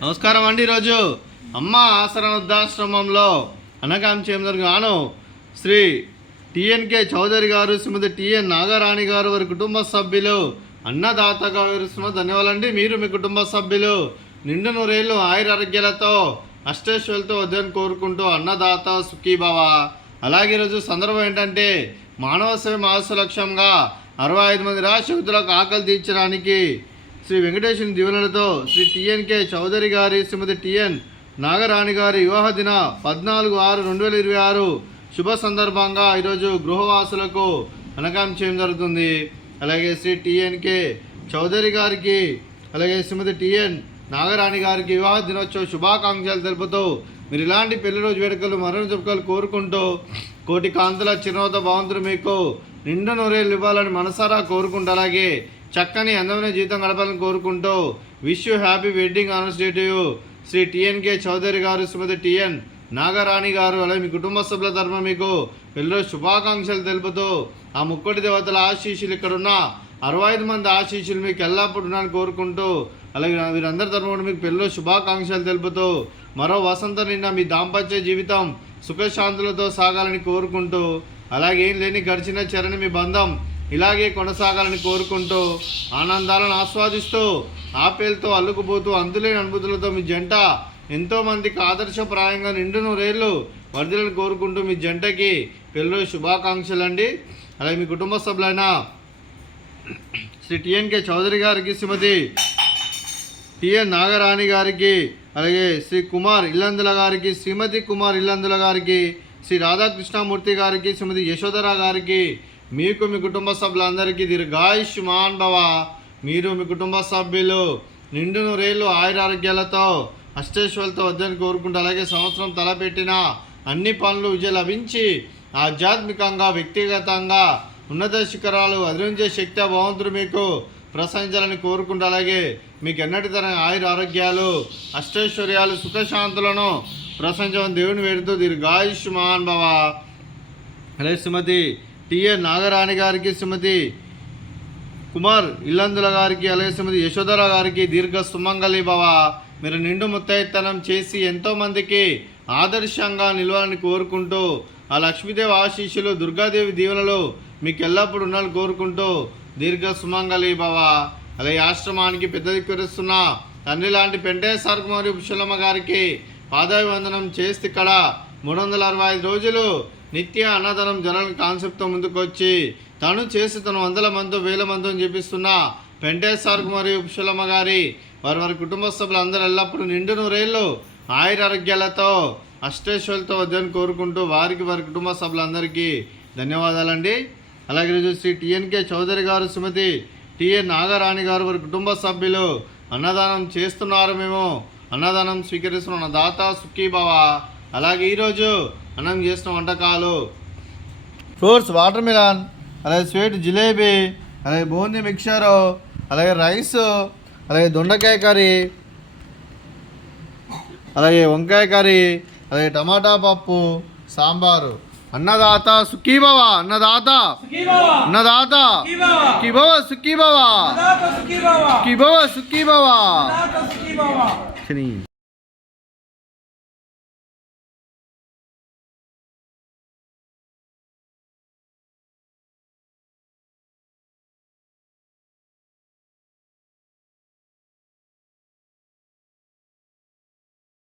నమస్కారం అండి. ఈరోజు అమ్మ ఆసరణ వృద్ధాశ్రమంలో అనగాంచేందరుగాను శ్రీ టిఎన్కే చౌదరి గారు, శ్రీమతి టిఎన్ నాగరాణి గారు వారి కుటుంబ సభ్యులు అన్నదాతగా వివరిస్తున్న ధన్యవాదాలండి. మీరు మీ కుటుంబ సభ్యులు నిండు నూరేళ్ళు ఆయురారోగ్యాలతో అష్టైశ్వర్యాలతో వద్దని కోరుకుంటూ అన్నదాత సుఖీభవ. అలాగే ఈరోజు సందర్భం ఏంటంటే మానవ సేవ మాస లక్ష్యంగా 65 మంది రాష్ట్రలకు ఆకలి తీర్చడానికి శ్రీ వెంకటేశ్వరుని దీవెనలతో శ్రీ టిఎన్కే చౌదరి గారి, శ్రీమతి టిఎన్ నాగరాణి గారి వివాహ దిన 14/6/2026 శుభ సందర్భంగా ఈరోజు గృహవాసులకు అనగాం చేయడం జరుగుతుంది. అలాగే శ్రీ టిఎన్కే చౌదరి గారికి అలాగే శ్రీమతి టిఎన్ నాగరాణి గారికి వివాహ దినోత్సవ శుభాకాంక్షలు తెలుపుతూ మీరు ఇలాంటి పెళ్లి రోజు వేడుకలు మరణ జరుపుకలు కోరుకుంటూ కోటి కాంతుల చిరునవ్వుతో భగవంతుడు మీకు నిండు నూరేళ్ళు ఇవ్వాలని మనసారా కోరుకుంటూ అలాగే చక్కని అందమైన జీవితం గడపాలని కోరుకుంటూ wish you happy wedding anniversary to you Shri T N K Chaudhary గారు, శ్రీమతి టిఎన్ నాగరాణి గారు అలాగే మీ కుటుంబ సభ్యుల తరఫున మీకు పెళ్లిరోజు శుభాకాంక్షలు తెలుపుతూ ఆ ముక్కోటి దేవతల ఆశీస్సులు ఇక్కడున్న 65 మంది ఆశీస్సులు మీకు ఎల్లప్పుడు ఉన్నాయని కోరుకుంటూ అలాగే వీరందరి తరఫున మీకు పెళ్లిరోజు శుభాకాంక్షలు తెలుపుతూ మరో వసంతం నిండా మీ దాంపత్య జీవితం సుఖశాంతులతో సాగాలని కోరుకుంటూ అలాగే ఏం లేని గడిచిన చరణి మీ బంధం ఇలాగే కొనసాగాలని కోరుకుంటూ ఆనందాలను ఆస్వాదిస్తూ ఆపేలతో అల్లుకుపోతూ అంతులేని అనుభూతులతో మీ జంట ఎంతోమందికి ఆదర్శప్రాయంగా నిండు నూరేళ్ళు వర్ధులను కోరుకుంటూ మీ జంటకి పెళ్లిరోజు శుభాకాంక్షలు అండి. అలాగే మీ కుటుంబ సభ్యులైన శ్రీ టిఎన్కే చౌదరి గారికి, శ్రీమతి టిఎన్ నాగరాణి గారికి అలాగే శ్రీ కుమార్ ఇల్లందుల గారికి, శ్రీమతి కుమార్ ఇల్లందుల గారికి, శ్రీ రాధాకృష్ణమూర్తి గారికి, శ్రీమతి యశోధర గారికి, మీకు మీ కుటుంబ సభ్యులందరికీ దీర్ఘాయుష్మాన్ భవ. మీరు మీ కుటుంబ సభ్యులు నిండు నూరేళ్ళు ఆయురారోగ్యాలతో అష్టైశ్వర్యాలతో వద్దని కోరుకుంటూ అలాగే సంవత్సరం తలపెట్టిన అన్ని పనులు విజయం లభించి ఆధ్యాత్మికంగా వ్యక్తిగతంగా ఉన్నత శిఖరాలు అధిరోహించే శక్తి భగవంతుడు మీకు ప్రసంచాలని కోరుకుంటూ అలాగే మీకు ఎన్నటి తన ఆయుర ఆరోగ్యాలు అష్టైశ్వర్యాలు సుఖశాంతులను ప్రసంచమని దేవుని వేడుతూ దీర్ఘాయుష్మాన్ భవ. అలాగే శ్రీమతి టిఎన్ నాగరాణి గారికి, శ్రీమతి కుమార్ ఇల్లందుల గారికి అలాగే శ్రీమతి యశోధర గారికి దీర్ఘ సుమంగళి భవ. మీరు నిండు ముత్తైతనం చేసి ఎంతోమందికి ఆదర్శంగా నిలవాలని కోరుకుంటూ ఆ లక్ష్మీదేవి ఆశీస్సులు దుర్గాదేవి దీవెనలు మీకు ఎల్లప్పుడూ ఉండాలని కోరుకుంటూ దీర్ఘ సుమంగళి భవ. అలాగే ఆశ్రమానికి పెద్ద దిక్కురిస్తున్న తండ్రి లాంటి పెంటేశ్వర మరియు పుష్పలమ్మ గారికి పాదాభివందనం చేస్తే ఇక్కడ 365 రోజులు నిత్య అన్నదానం జనాల కాన్సెప్ట్తో ముందుకొచ్చి తను చేసి తను 100 మందితో 1000 మందితో చేపిస్తున్న పెంటేశ్వర మరియు పుష్పలమ్మ గారి వారి కుటుంబ సభ్యులు అందరూ ఎల్లప్పుడూ నిండు నూరేళ్ళు ఆయురారోగ్యాలతో అష్టైశ్వర్యాలతో వద్దని కోరుకుంటూ వారి కుటుంబ సభ్యులందరికీ ధన్యవాదాలండి. అలాగే ఈరోజు శ్రీ టిఎన్కే చౌదరి గారు, శ్రీమతి టిఎన్ నాగరాణి గారు వారి కుటుంబ సభ్యులు అన్నదానం చేస్తున్నారు. మేము అన్నదానం స్వీకరిస్తున్న దాత సుఖీభవ. అలాగే ఈరోజు అన్నం చేసిన వంటకాలు ఫ్రూట్స్ వాటర్ మిలన్, అలాగే స్వీట్ జిలేబీ, అలాగే బూందీ మిక్చరు, అలాగే రైస్, అలాగే దొండకాయ కర్రీ, అలాగే వంకాయ కర్రీ, అలాగే టమాటా పప్పు, సాంబారు. అన్నదాత సుఖీభవ, అన్నదాత అన్నదాత సుఖీభవ సుఖీభవ సుఖీభవ సుఖీభవ.